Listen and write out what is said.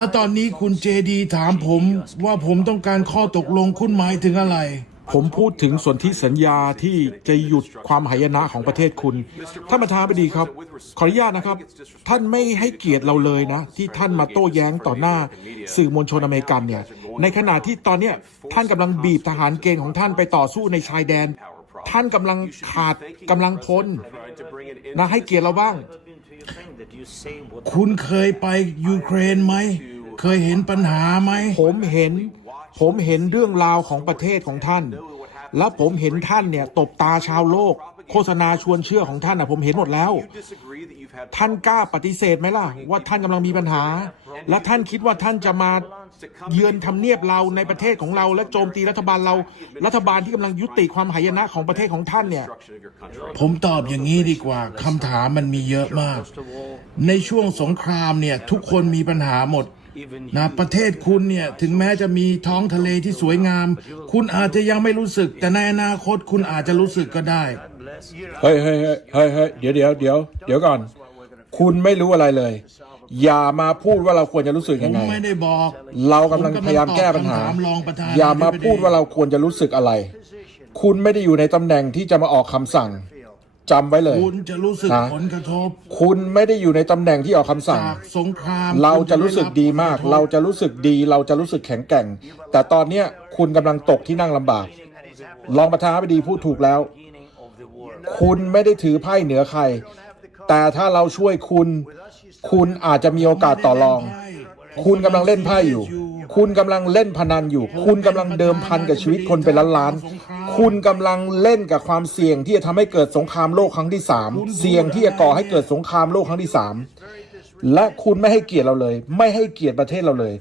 แล้วตอนนี้คุณเจดีถามผมว่าผมต้องการข้อตกลงคุณหมายถึงอะไรผมพูดถึงสนธิสัญญาที่จะหยุดความหายนะของประเทศคุณท่านประธานบดีครับขออนุญาตนะครับท่านไม่ให้เกียรติเราเลยนะที่ท่านมาโต้แย้งต่อหน้าสื่อมวลชนอเมริกันเนี่ยในขณะที่ตอนนี้ท่านกำลังบีบทหารเกณฑ์ของท่านไปต่อสู้ในชายแดนท่านกำลังขาดกำลังพลนะให้เกียรติเราบ้างคุณเคยไปยูเครนไหมเคยเห็นปัญหาไหมผมเห็นเรื่องราวของประเทศของท่านและผมเห็นท่านเนี่ยตบตาชาวโลกโฆษณาชวนเชื่อของท่านนะผมเห็นหมดแล้วท่านกล้าปฏิเสธไหมล่ะว่าท่านกำลังมีปัญหาและท่านคิดว่าท่านจะมาเยือนทำเนียบเราในประเทศของเราและโจมตีรัฐบาลเรารัฐบาลที่กำลังยุติความหายนะของประเทศของท่านเนี่ยผมตอบอย่างนี้ดีกว่าคำถามมันมีเยอะมากในช่วงสงครามเนี่ยทุกคนมีปัญหาหมดนะประเทศคุณเนี่ยถึงแม้จะมีท้องทะเลที่สวยงามคุณอาจจะยังไม่รู้สึกแต่ในอนาคตคุณอาจจะรู้สึกก็ได้เฮ้ยเดี๋ยวก่อนคุณไม่รู้อะไรเลยอย่ามาพูดว่าเราควรจะรู้สึกยังไงผมไม่ได้บอกเรากำลังพยายามแก้ปัญหาอย่ามาพูดว่าเราควรจะรู้สึกอะไรคุณไม่ได้อยู่ในตำแหน่งที่จะมาออกคำสั่งจำไว้เลยคุณจะรู้สึกผลกระทบคุณไม่ได้อยู่ในตำแหน่งที่ออกคำสั่งสงครามเราจะรู้สึกดีมากเราจะรู้สึกดีเราจะรู้สึกแข็งแกร่งแต่ตอนนี้คุณกำลังตกที่นั่งลำบากรองประธานาธิบดีพูดถูกแล้วคุณไม่ได้ถือไพ่เหนือใครแต่ถ้าเราช่วยคุณอาจจะมีโอกาสต่อรองคุณกำลังเล่นไพ่อยู่คุณกำลังเล่นพนันอยู่คุณกำลังเดิมพันกับชีวิตคนเป็นล้านๆคุณกำลังเล่นกับความเสี่ยงที่จะทำให้เกิดสงครามโลกครั้งที่3เสี่ยงที่จะก่อให้เกิดสงครามโลกครั้งที่3และคุณไม่ให้เกียรติเราเลยไม่ให้เกียรติประเทศเราเลย